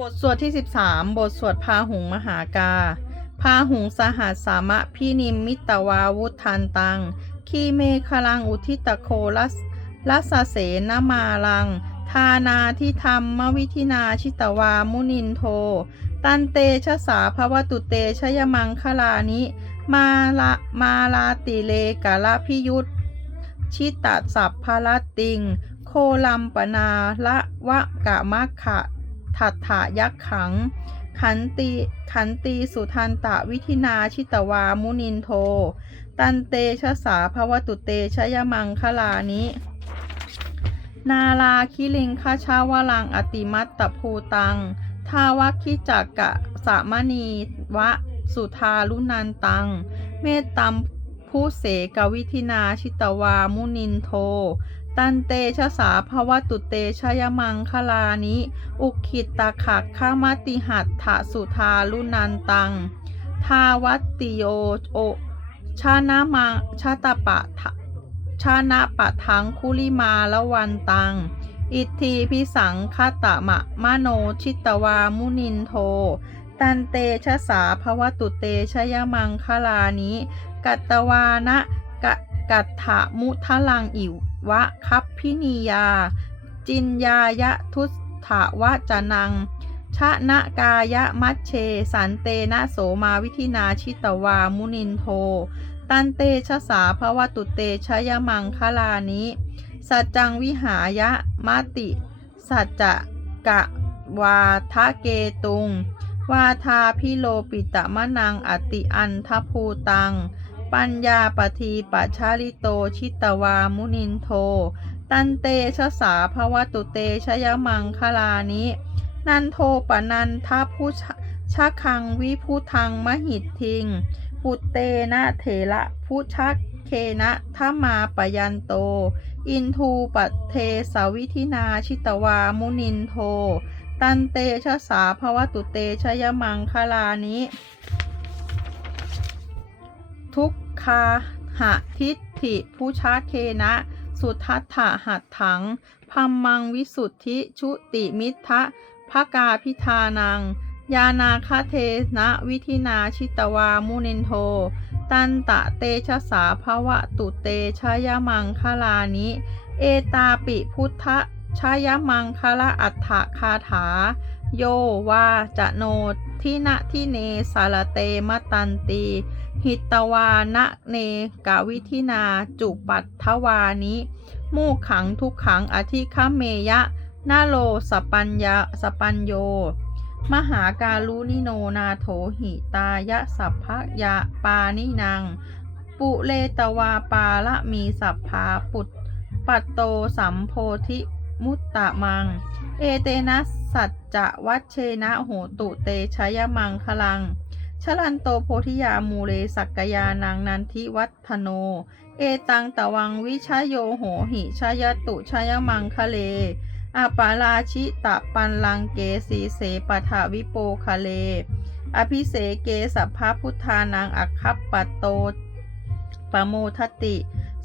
บทสวดที่ 13 บทสวดพาหุงมหากา พาหุงสหัสสามะพินิมมิตวาวุทันตังคีเมคลังอุทิตโคลัสลัสสเสนมาลัง ทานาทิธรรมวิธินาชิตวามุนินโท ตันเตชะสาภวตุเตชยมังคลานิ มาลามาลาติเลกาลพิยุตชิตตสัพพลติง โคลัมปนาละวะกะมัคคะ ทัตถะยักขัง ขันติขันตีสุทันตะวิธินาชิตวามุนินโท ตันเตชะสาภวตุเตชยมังคลานิ นาลาคิลิงคาชาวลังอติมัตตภูตัง ทาวคิจักกะสามณีวะสุทาลุนันตัง เมตตัมผู้เสกวิธินาชิตวามุนินโท ตันเตชะสาภวตุเตชยมังคลานิ อุคิตตะขักขามติหัตถะสุทาลุนันตัง ทาวัตติโยโอชานะมังชาตปะทะชานะปะทังคุลิมาละวันตัง อิทธีพิสังคตะมะมะโนชิตวามุนินโท ตันเตชะสาภวตุเตชยมังคลานิ กัตตวานะกัตถะมุทะลังอิวะคัพพินียา จินยายะทุสถาวะจนัง ชะนะกายะมัชเช สันเตนะโสมาวิธินาชิตวามุนินโท ตันเตชะสาภวตุเตชยมังคลานิ สัจจังวิหายะมาติ สัจจะกะวาทะเกตุง วาทาพิโลปิตะมะนังอติอันทภูตัง ปัญญาปทีปัชาลิโตชิตวามุนินโท ตันเตชะสาภวตุเตชยมังคลานิ นันโทปนันทาผู้ชชะคังวิพุทังมหิตทิง ปุตเตนะเถระผู้ชักเคนะทามาปยันโต อินทูปัตเทสาวิธินาชิตวามุนินโท ตันเตชะสาภวตุเตชยมังคลานิ ทุกคาหะทิฏฐิผู้ชาเคนะ สุทัตถะหัตถังพัมมังวิสุทธิชุติมิทะภกาพิธานัง ยานาคาเทนะวิธินาชิตวามุนินโท ตันตะเตชะสาภวะตุเตชยมังคลานิ เอตาปิพุทธชยมังคละอัฏฐคาถา โยวาจะโนทินะทิเนสารเตมตันตี หิตวานะเนกาวิธินา จุปัตถวานิมูขังทุกขังอธิคเมยะนาโลสปัญญาสปัญโย มหาการุนิโนนาโถหิตายะสัพพยาปานินางปุเลตวาปาละมีสัพพาปุตปัตโตสัมโพธิ มุตตะมัง เอเตนะสัจจะวัชเชนะโหตุเตชยมังคลัง ชลันโตโพธิยามูเลสักกยานังนันทิวัฒโน เอตังตะวังวิชยโยโหหิชยตุชยมังคะเลอาปาราชิตะปันลังเกสีเสปทาวิโปคะเล อภิเสเกสัพพพุทธานังอัคคัปปโตปโมทติ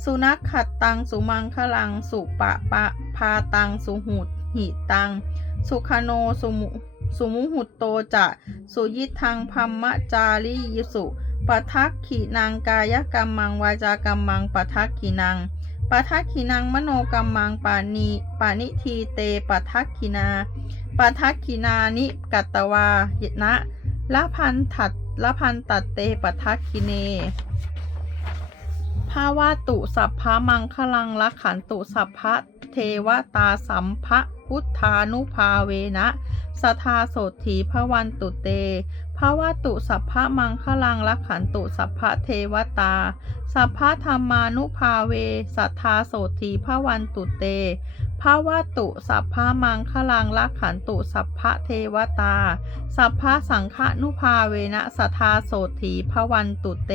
สุนัขขัดตังสุมังคลังสุปะปะ พาตัง สุหุดหิตัง สุขโนสุมุสุมุหุตโตจะสุยิทังพัมมะจาริยสุปทักขีนางกายกรรมังวาจากรรมังปทักขีนางปทักขีนางมโนกรรมังปานีปานิทีเตปทักขีนาปทักขีนานิกัตตวานะละพันถัดละพันตัดเตปทักขีเนภาวะตุสัพพะมังคลังละขันตุสัพพะ เทวตาสัมภะพุทธานุภาเวนะสทาโสถีพวันตุเตภาวะตุสัพพะมังคลังละขันตุสัพพะเทวตา สัพพะธรรมานุภาเว สัทธาโสถีพวันตุเตภาวะตุสัพพะมังคลังละขันตุสัพพะเทวตา สัพพะสังฆนุภาเวนะสัทธาโสถีพวันตุเต